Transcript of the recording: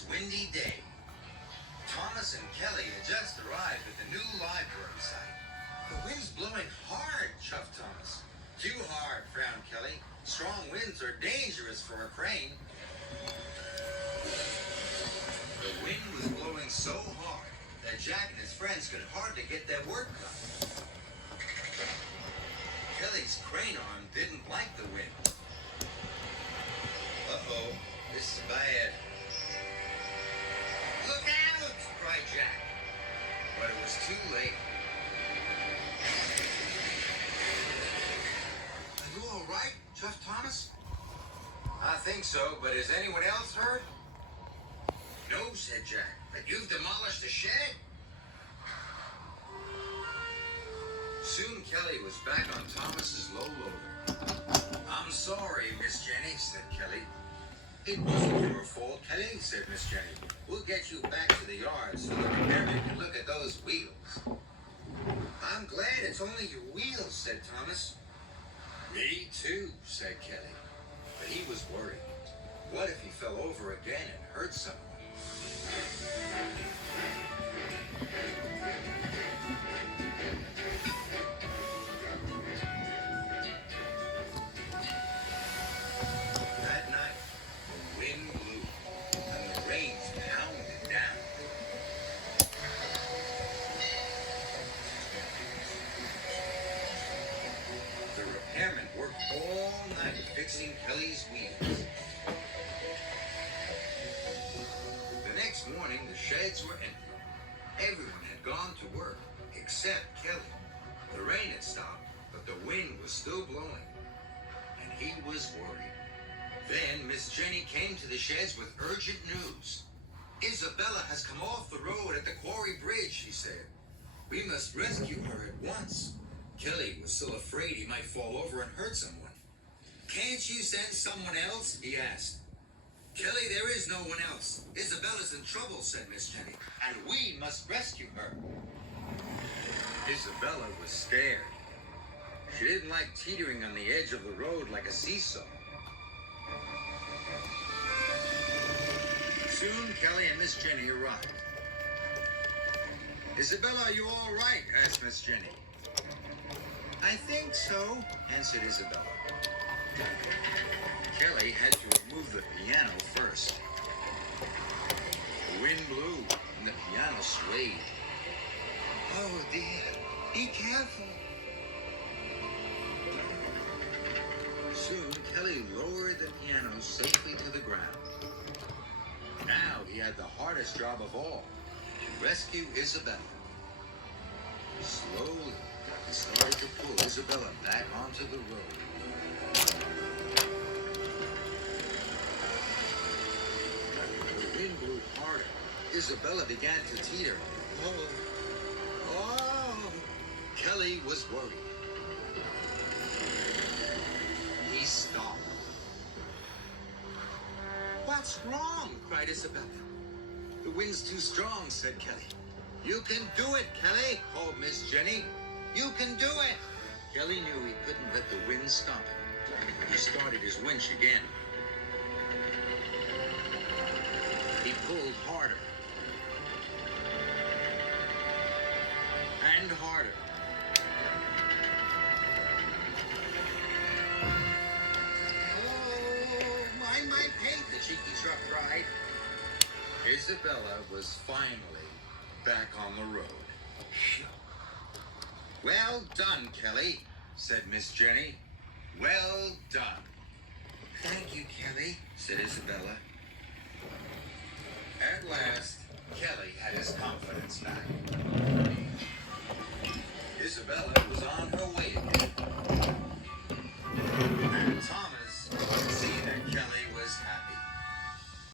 nice windy day. Thomas and Kelly had just arrived at the new library site. The wind's blowing hard, chuffed Thomas. Too hard, frowned Kelly. Strong winds are dangerous for a crane. The wind was blowing so hard that Jack and his friends could hardly get their work done. Kelly's crane arm didn't like the wind. Uh-oh, this is bad. Look out! Cried Jack. But it was too late. Are you all right, chuffed Thomas? I think so, but is anyone else hurt? No, said Jack, but you've demolished the shed. Soon Kelly was back on Thomas's low loader. I'm sorry, Miss Jenny, said Kelly. It wasn't your fault, Kelly, said Miss Jenny. We'll get you back to the yard so the repairman can look at those wheels. I'm glad it's only your wheels, said Thomas. Me too, said Kelly. But he was worried. What if he fell over again and hurt someone? That night, the wind blew and the rain pounded down. The repairman worked all night fixing Kelly's wheels. The next morning, the sheds were empty. Everyone had gone to work, except Kelly. The rain had stopped, but the wind was still blowing, and he was worried. Then Miss Jenny came to the sheds with urgent news. Isabella has come off the road at the quarry bridge, she said. We must rescue her at once. Kelly was still afraid he might fall over and hurt someone. Can't you send someone else? He asked. Kelly, there is no one else. Isabella's in trouble, said Miss Jenny, and we must rescue her. Isabella was scared. She didn't like teetering on the edge of the road like a seesaw. Soon, Kelly and Miss Jenny arrived. Isabella, are you all right? Asked Miss Jenny. I think so, answered Isabella. Kelly had to remove the piano first. The wind blew and the piano swayed. Oh dear, be careful. Soon Kelly lowered the piano safely to the ground. Now he had the hardest job of all, to rescue Isabella. Slowly, he started to pull Isabella back onto the road. The wind blew harder. Isabella began to teeter. Oh! Kelly was worried. He stopped. What's wrong? Cried Isabella. The wind's too strong, said Kelly. You can do it, Kelly, called Miss Jenny. You can do it. Kelly knew he couldn't let the wind stop him. He started his winch again. He pulled harder. And harder. Oh, my paint, the cheeky truck cried. Isabella was finally back on the road. Well done, Kelly, said Miss Jenny. Well done. Thank you, Kelly, said Isabella. At last, Kelly had his confidence back. Isabella was on her way again.